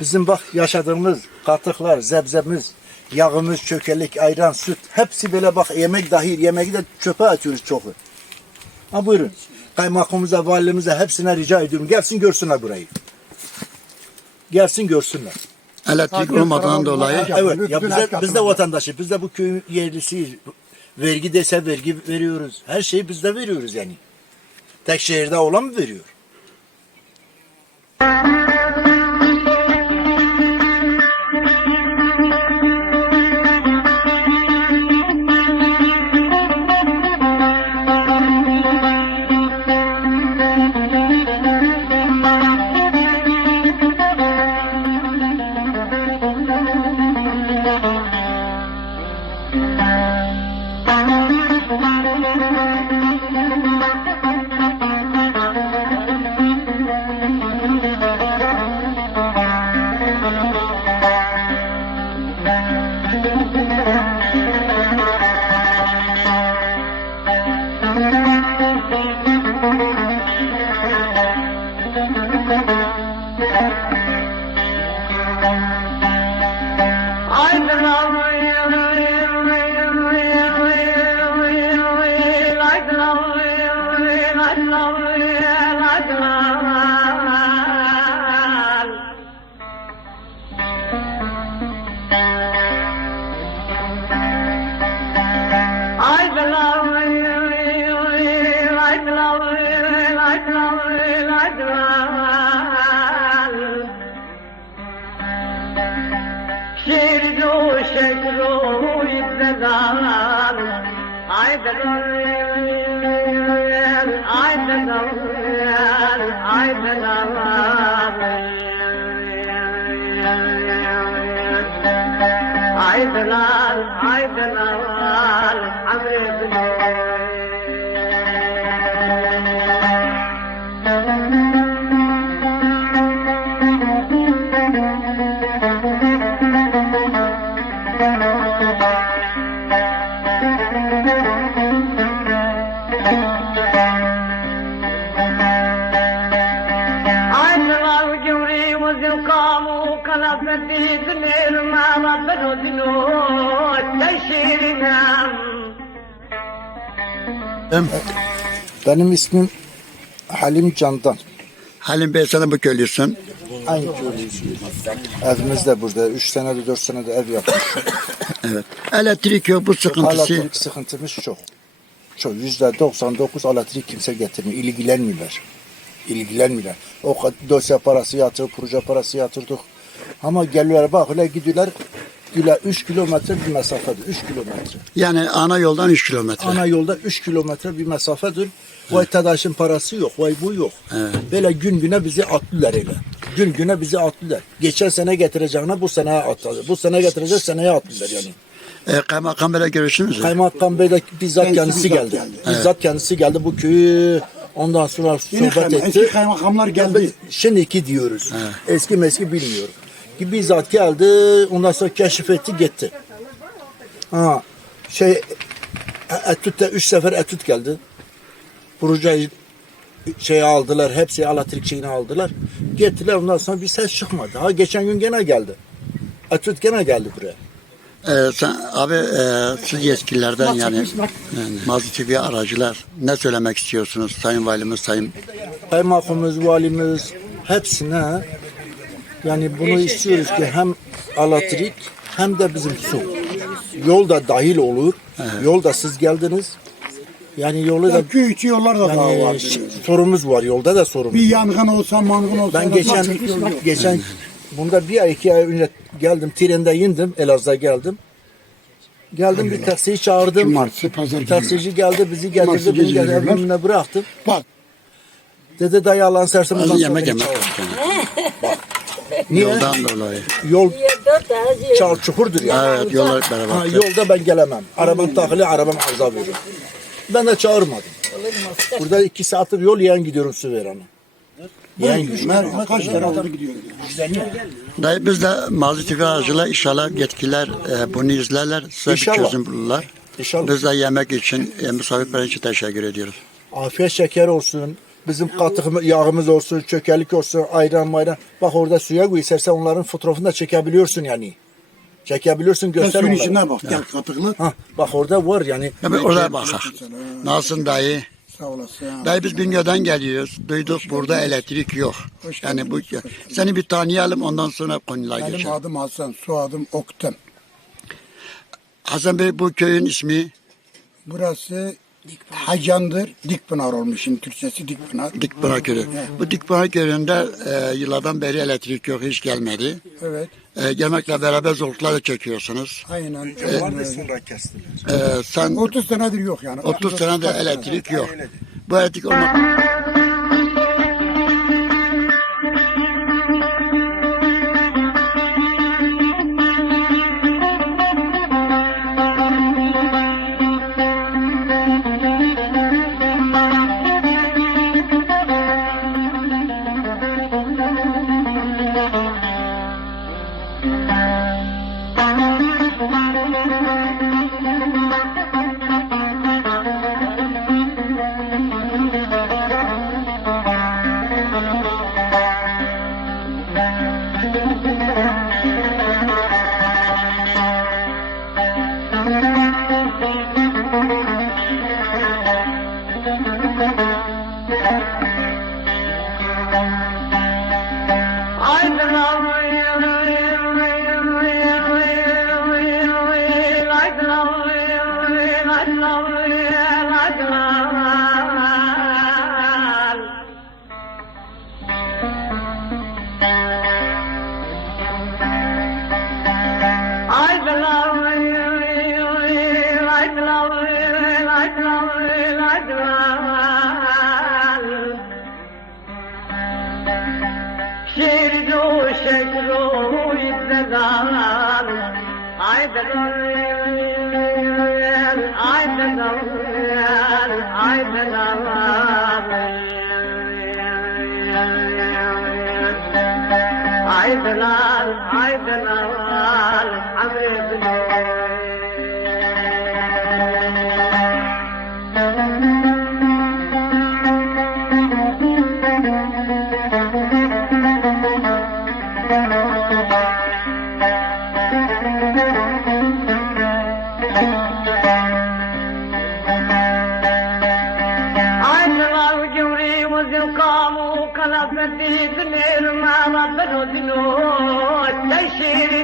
Bizim bak yaşadığımız katıklar, zebzemiz, yağımız, çökelik, ayran, süt hepsi böyle bak yemek dahil. Yemeği de çöpe atıyoruz çoğu. Ha buyurun. Kaymakamımıza, valimize hepsine rica ediyorum. Gelsin görsünler burayı. Gelsin görsünler. Elektrik olmadan dolayı evet. Ya bize, biz de vatandaşı, biz de bu köyün yerlisiyiz. Vergi dese vergi veriyoruz. Her şeyi biz de veriyoruz yani. Tek şehirde olan mı veriyor? Thank you. عيدل عيدل وزقام وكلفتي دنير ما ربنا دنو تشيرنا Benim ismim Halim Candan. Halim Bey sen de bu köylüsün. Aynı köylüyüz. Evimiz de burada. Üç senede dört senede ev yapmış. Evet. Elektrik yok bu sıkıntısı. Elektrik sıkıntımız çok. Çok. Yüzde 99 elektrik kimse getirmiyor. İlgilenmiyorlar. İlgilenmiyorlar. O kadar dosya parası yatırıp, proje parası yatırdık. Ama geliyorlar bak öyle gidiyorlar. Güle 3 kilometre bir mesafedir. 3 kilometre. Yani ana yoldan 3 kilometre. Ana yolda 3 kilometre bir mesafedir. Vay TEDAŞ'ın parası yok, vay bu yok. Böyle gün güne bizi attılar öyle. Gün güne bizi attılar. Geçen sene getireceğine bu sene attılar. Bu sene getirecek seneye attılar yani. E, kaymakam Bey'le görüştünüz mü? Kaymakam Bey de bizzat Kendisi kendisi bizzat geldi. geldi. Bizzat kendisi geldi bu köyü ondan sonra Yeni sohbet kayma- etti. eski kaymakamlar geldi. Şimdiki diyoruz. Eski meski bilmiyorum. Ki bizzat geldi ondan sonra keşif etti gitti. Ha, şey Etüt'te üç sefer Etüt geldi. Projeyi şey aldılar. Hepsi elektrik şeyini aldılar. Gittiler ondan sonra bir ses çıkmadı. Ha geçen gün gene geldi. Etüt gene geldi buraya. E, sen, abi e, siz yetkililerden yani, yani Mazlum aracılar ne söylemek istiyorsunuz Sayın Valimiz, Sayın kaymakamımız, valimiz hepsine yani bunu istiyoruz ki hem elektrik hem de bizim su. Yol da dahil olur. Yol da siz geldiniz. Yani yolu da Ya köy içi yollar da daha yani var. ş- sorumuz var. Yolda da sorumuz. Bir yangın olsa, mangın olsa. Ben geçen geçen bunda bir ay iki ay önce geldim. Trende indim. Elazığ'a geldim. Geldim bir taksiyi çağırdım. Cumartesi, pazar günü. Taksici geldi bizi Cumartesi getirdi. Beni gece geldi, geliyorlar. evimle bıraktı. Bak Dedi dayı Allah'ın sonra yemek yemek. çağır. Niye? Yoldan dolayı. Yol çağır çukurdur ya. Evet yollar Ha, beraber. yolda ben gelemem. Arabam takılı, arabam arıza verir. Ben de çağırmadım. Burada iki saattir yol yeğen gidiyorum Süveyran'a. Gidiyorum. mer- kaç kere aldı gidiyor. Dayı biz de Mazi TV aracıyla inşallah yetkililer e, bunu izlerler. Size İnşallah. bir çözüm bulurlar. İnşallah. Biz de yemek için, e, misafirler için teşekkür ediyoruz. Afiyet şeker olsun. Bizim katık yağımız olsun, çökelik olsun, ayran mayran. Bak orada suya koy. İstersen onların fotoğrafını da çekebiliyorsun yani. Çekebiliyorsun göster suyun onlara. içine bak. Gel katıklı. Ha, bak orada var yani. Tabii oraya bakar. Nasılsın dayı? Sağ olasın. Dayı biz Bingöl'den geliyoruz. Duyduk burada elektrik yok. Hoş Yani bu seni bir tanıyalım ondan sonra konulara Benim geçelim. adım Hasan, soyadım Oktem. Hasan Bey bu köyün ismi Burası Hacandır, Dikpınar olmuş. Şimdi Türkçesi Dikpınar. Dikpınar Köyü. Bu Dikpınar Köyü'nde e, yıllardan beri elektrik yok, hiç gelmedi. Evet, E, gelmekle beraber zorluklar da çekiyorsunuz. aynen. Var sonra kestiler. E, sen 30 senedir yok yani. 30 senede elektrik yok. Bu elektrik olmak... شيردو شكرو يتدان عيدن عيدن عيدن عيدن عيدن عيدن ती मेन मामलो जय श्री